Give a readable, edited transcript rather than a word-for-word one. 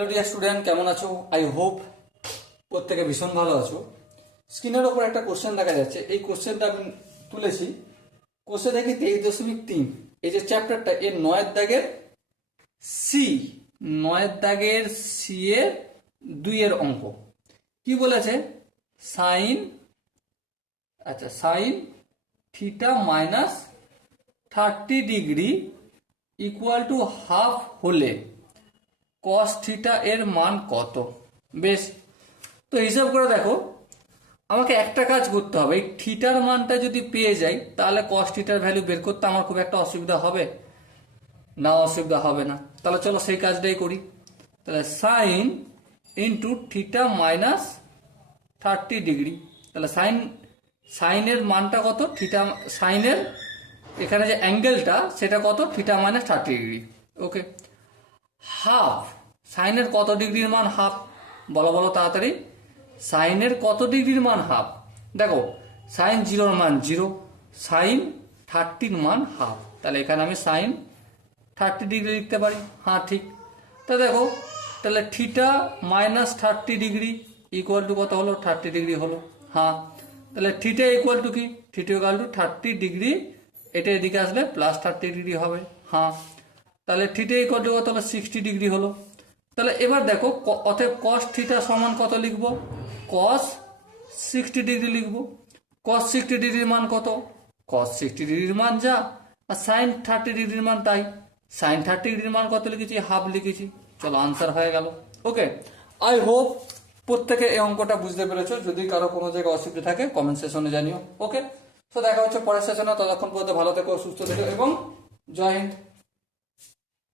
Hello dear student, কেমন আছো? I hope প্রত্যেকে ভীষণ ভালো আছো। স্ক্রিনের ওপর একটা কোশ্চেন দেখা যাচ্ছে, এই কোশ্চেনটা আমি তুলেছি। কোশ্চেন দেখি 23.3, এই যে চ্যাপ্টারটা এর 9 দাগের সি, 9 দাগের সি এর 2 অঙ্ক। কি বলেছে? Sine sine theta minus 30 degree equal to half হলে কস থিটা এর মান কত? বেশ, তো হিসাব করে দেখো, আমাকে একটা কাজ করতে হবে। এই থিটার মানটা যদি পেয়ে যাই তাহলে কস থিটার ভ্যালু বের করতে আমার খুব একটা অসুবিধা হবে না? অসুবিধা হবে না। তাহলে চলো সেই কাজটাই করি। তাহলে sign into theta minus 30 degree, তাহলে সাইনের মানটা কত? থিটা সাইনের এখানে যে অ্যাঙ্গেলটা সেটা কত? Theta minus 30 degree. Okay, half সাইনের কত ডিগ্রির মান হাফ? বলো বলো তাড়াতাড়ি, সাইনের কত ডিগ্রির মান হাফ? দেখো, সাইন 0-র মান 0, সাইন 30-র মান হাফ, তাহলে এখানে আমি সাইন 30 ডিগ্রি লিখতে পারি। হ্যাঁ ঠিক। তা দেখো, তাহলে theta minus 30 degree equal two কত হলো? 30 ডিগ্রি হলো। হ্যাঁ, তাহলে থিটা ইকুয়াল টু কি? থিটা ইকুয়াল টু 30 ডিগ্রি, এটা এদিকে আসলে প্লাস 30 ডিগ্রি হবে। হ্যাঁ, তাহলে থিটা ইকুয়াল টু কত হলো? 60 ডিগ্রি হলো। তাহলে এবার দেখো, অতএব কস থিটা সমান কত লিখবো? কস 60 ডিগ্রি লিখবো। কস 60 ডিগ্রির মান কত? কস 60 ডিগ্রির মান যা, আর সাইন 30 ডিগ্রির মান তাই। সাইন 30 ডিগ্রির মান কত লিখেছি? হাফ লিখেছি। চলো, আনসার হয়ে গেল। ওকে, আই হোপ প্রত্যেকে এই অঙ্কটা বুঝতে পেরেছো। যদি কারো কোনো জায়গায় অসুবিধা থাকে কমেন্ট সেশনে জানিও। ওকে, তো দেখা হচ্ছে পরের সেশনে। ততক্ষণ পর্যন্ত ভালো থেকো, সুস্থ থেকো এবং জয় হিন্দ।